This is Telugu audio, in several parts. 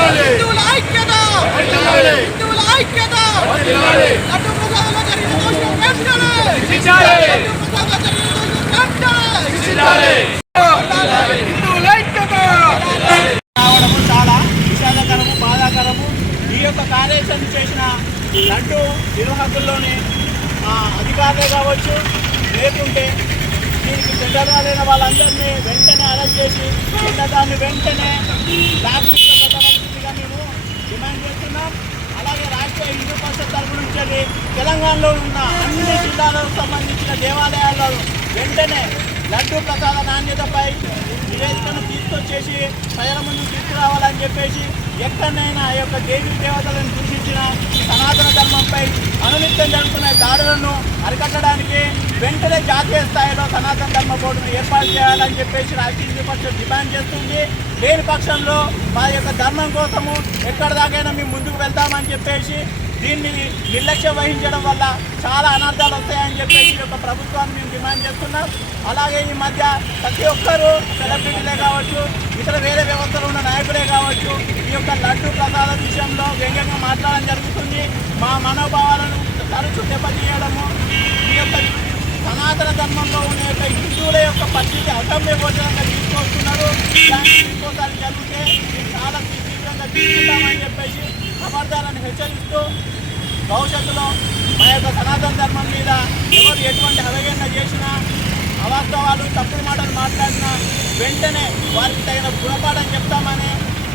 హిందువుల చాలా విషాదకరము బాధాకరము. ఈ యొక్క కార్యాచరణ చేసిన నంటూ నిర్వాహకుల్లోని అధికారులే కావచ్చు లేకుంటే దీనికి చెడ్డదాలైన వాళ్ళందరినీ వెంటనే అరెస్ట్ చేసి చెడ్డదాన్ని వెంటనే లాక్ అలాగే తెలంగాణలో ఉన్న అన్ని జిల్లాలకు సంబంధించిన దేవాలయాల్లో వెంటనే లడ్డు ప్రసాద నాణ్యతపై నివేదికను తీసుకొచ్చేసి ప్రజల ముందు తీసుకురావాలని చెప్పేసి ఎక్కడైనా ఆ యొక్క దేవీ దేవతలను దూషించిన సనాతన ధర్మంపై అనునిత్యం జరుగుతున్న దాడులను అరికట్టడానికి వెంటనే జాతీయ స్థాయిలో సనాతన ధర్మ బోర్డును ఏర్పాటు చేయాలని చెప్పేసి రాష్ట్రీయ హిందూ డిమాండ్ చేస్తుంది. లేని పక్షంలో మా యొక్క ధర్మం కోసము ఎక్కడ దాకైనా మేము ముందుకు వెళ్తామని చెప్పేసి దీన్ని నిర్లక్ష్యం వహించడం వల్ల చాలా అనర్థాలు వస్తాయని చెప్పేసి ఈ యొక్క ప్రభుత్వాన్ని మేము డిమాండ్ చేస్తున్నాం. అలాగే ఈ మధ్య ప్రతి ఒక్కరూ సెలబ్రిటీలే కావచ్చు ఇతర వేరే వ్యవస్థలో ఉన్న నాయకులే కావచ్చు ఈ యొక్క లడ్డు ప్రసాదం విషయంలో వ్యంగ్యంగా మాట్లాడడం జరుగుతుంది. మా మనోభావాలను తరచూ దెబ్బతీయడము ఈ యొక్క సనాతన ధర్మంలో ఉన్న యొక్క హిందువుల యొక్క పరిస్థితి అసెంబ్లీ భోజనంగా తీసుకొస్తున్నారు. ఇలాంటి ఇంకోసారి జరిగితే చాలా తీవ్రంగా తీసుకుంటామని చెప్పేసి ఖబర్దారాన్ని హెచ్చరిస్తూ భవిష్యత్తులో మా యొక్క సనాతన ధర్మం మీద ఎవరు ఎటువంటి అవగాహన చేసినా అవాస్తవాలు తప్పుడు మాటలు మాట్లాడినా వెంటనే వారికి తగిన గుణపాఠం చెప్తామని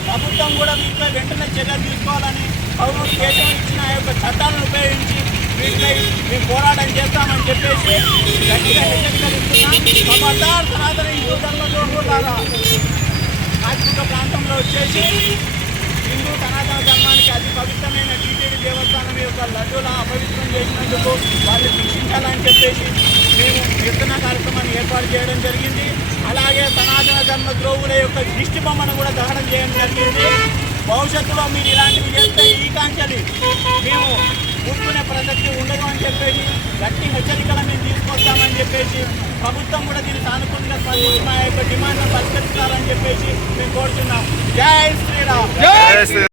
ప్రభుత్వం కూడా వీటిపై వెంటనే చర్యలు తీసుకోవాలని పౌరులు దేశం ఇచ్చిన ఆ యొక్క చట్టాలను ఉపయోగించి వీటిపై మేము పోరాటం చేస్తామని చెప్పేసి గట్టిగా హెచ్చరికలిస్తున్నాం ఖబర్దార్ సనాతన హిందూ ధర్మ ద్వారా ప్రాంతంలో వచ్చేసి హిందూ సనాతన ధర్మానికి అతి పవిత్రమైన టీటీడీ దేవస్థానం యొక్క లడ్డూల అపవిత్రం చేసినందుకు వాళ్ళు శిక్షించాలని చెప్పేసి మేము నిరసన కార్యక్రమాన్ని ఏర్పాటు చేయడం జరిగింది. అలాగే సనాతన ధర్మ ద్రోవుల యొక్క దిష్టి బొమ్మను కూడా దహనం చేయడం జరిగింది. భవిష్యత్తులో మీరు ఇలాంటివి చేస్తే ఈ కాంచెలి మేము కూర్చునే ప్రసక్తి ఉండదు అని చెప్పేసి గట్టి హెచ్చరికలు మేము తీసుకొస్తామని చెప్పేసి ప్రభుత్వం కూడా దీన్ని సానుకూలంగా స్పందించి మా యొక్క డిమాండ్ను పరిష్కరించాలని చెప్పేసి మేము కోరుతున్నాం జై శ్రీరామ్.